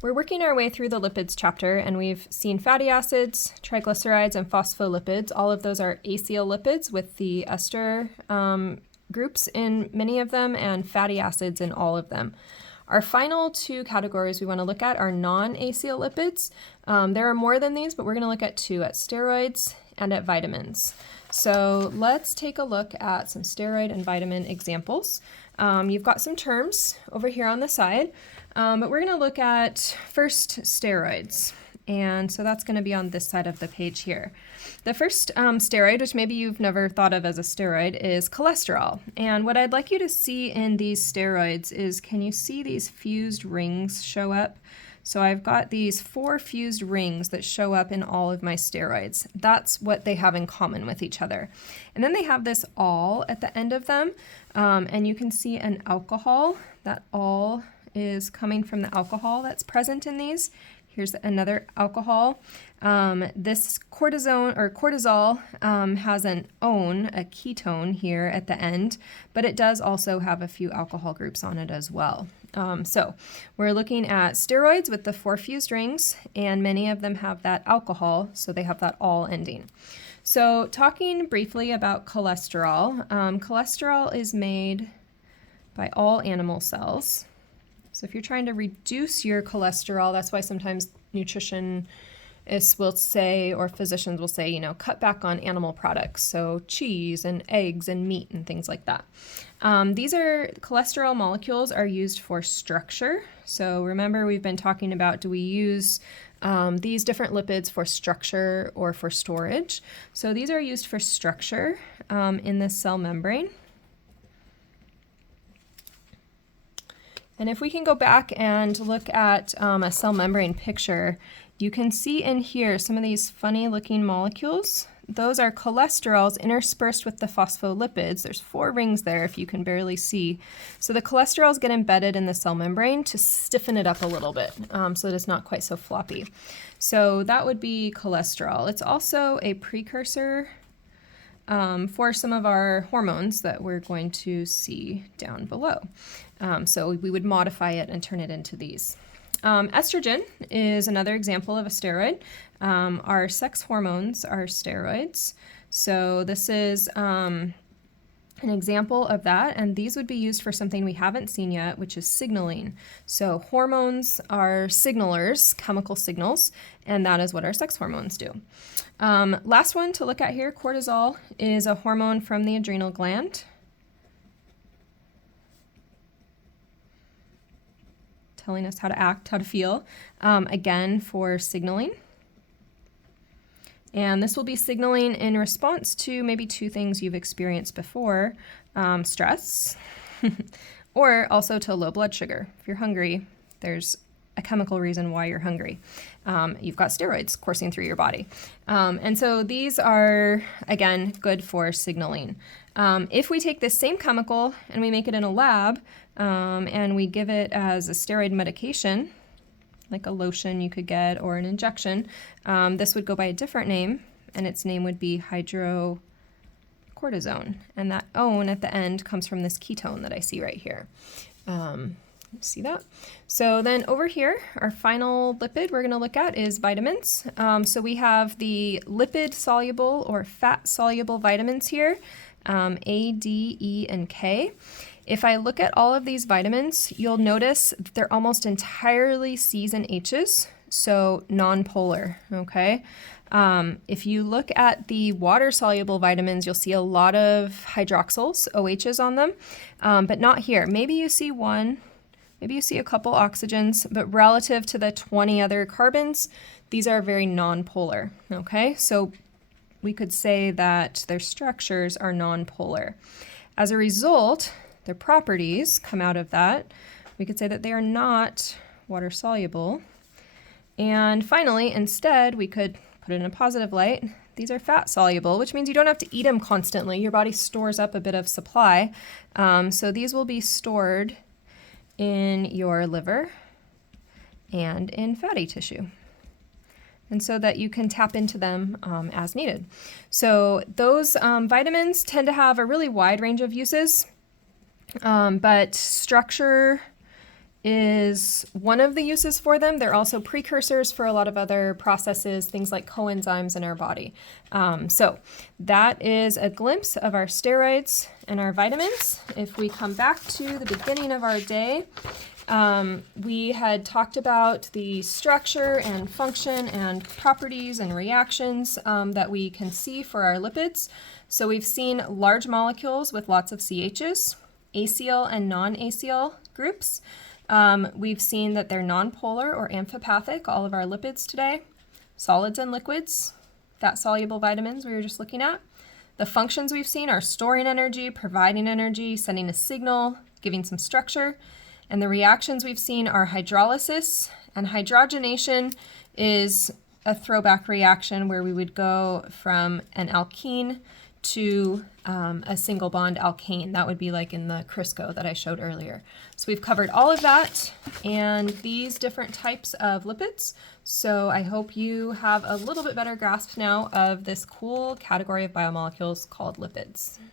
We're working our way through the lipids chapter, and we've seen fatty acids, triglycerides, and phospholipids. All of those are acyl lipids with the ester groups in many of them and fatty acids in all of them. Our final two categories we want to look at are non-acyl lipids. There are more than these, but we're going to look at two, at steroids and at vitamins. So let's take a look at some steroid and vitamin examples. You've got some terms over here on the side, but we're going to look at first steroids. And so that's going to be on this side of the page here. The first steroid, which maybe you've never thought of as a steroid, is cholesterol. And what I'd like you to see in these steroids is, can you see these fused rings show up? So I've got these 4 fused rings that show up in all of my steroids. That's what they have in common with each other. And then they have this all at the end of them, and you can see an alcohol. That all is coming from the alcohol that's present in these. Here's another alcohol. This cortisol has an one, a ketone here at the end, but it does also have a few alcohol groups on it as well. So we're looking at steroids with the 4 fused rings, and many of them have that alcohol, so they have that all ending. So talking briefly about cholesterol, cholesterol is made by all animal cells. So if you're trying to reduce your cholesterol, that's why sometimes nutritionists will say, or physicians will say, cut back on animal products. So cheese and eggs and meat and things like that. These cholesterol molecules are used for structure. So remember, we've been talking about, do we use these different lipids for structure or for storage? So these are used for structure in the cell membrane. And if we can go back and look at a cell membrane picture, you can see in here some of these funny looking molecules. Those are cholesterols interspersed with the phospholipids. There's 4 rings there if you can barely see. So the cholesterols get embedded in the cell membrane to stiffen it up a little bit so that it's not quite so floppy. So that would be cholesterol. It's also a precursor for some of our hormones that we're going to see down below. So we would modify it and turn it into these. Estrogen is another example of a steroid. Our sex hormones are steroids. So this is an example of that, and these would be used for something we haven't seen yet, which is signaling. So hormones are signalers, chemical signals, and that is what our sex hormones do. Last one to look at here, cortisol is a hormone from the adrenal gland. Telling us how to act, how to feel, again for signaling. And this will be signaling in response to maybe 2 things you've experienced before, stress, or also to low blood sugar. If you're hungry, there's a chemical reason why you're hungry. You've got steroids coursing through your body. And so these are, again, good for signaling. If we take this same chemical and we make it in a lab, and we give it as a steroid medication, like a lotion you could get or an injection, this would go by a different name, and its name would be hydrocortisone. And that "one" at the end comes from this ketone that I see right here. See that? So then over here, our final lipid we're going to look at is vitamins. So we have the lipid-soluble or fat-soluble vitamins here, A, D, E, and K. If I look at all of these vitamins, you'll notice they're almost entirely C's and H's, so non-polar, okay? If you look at the water-soluble vitamins, you'll see a lot of hydroxyls, OHs on them, but not here. Maybe you see one, maybe you see a couple oxygens, but relative to the 20 other carbons, these are very non-polar, okay? So we could say that their structures are non-polar. As a result, their properties come out of that. We could say that they are not water soluble. And finally, instead, we could put it in a positive light. These are fat soluble, which means you don't have to eat them constantly. Your body stores up a bit of supply. So these will be stored in your liver and in fatty tissue, and so that you can tap into them as needed. So those vitamins tend to have a really wide range of uses, but structure is one of the uses for them. They're also precursors for a lot of other processes, things like coenzymes in our body. So that is a glimpse of our steroids and our vitamins. If we come back to the beginning of our day, we had talked about the structure and function and properties and reactions that we can see for our lipids. So we've seen large molecules with lots of CHs, acyl and non-acyl groups. We've seen that they're nonpolar or amphipathic, all of our lipids today. Solids and liquids, fat-soluble vitamins we were just looking at. The functions we've seen are storing energy, providing energy, sending a signal, giving some structure. And the reactions we've seen are hydrolysis, and hydrogenation is a throwback reaction where we would go from an alkene to a single bond alkane. That would be like in the Crisco that I showed earlier. So we've covered all of that and these different types of lipids. So I hope you have a little bit better grasp now of this cool category of biomolecules called lipids.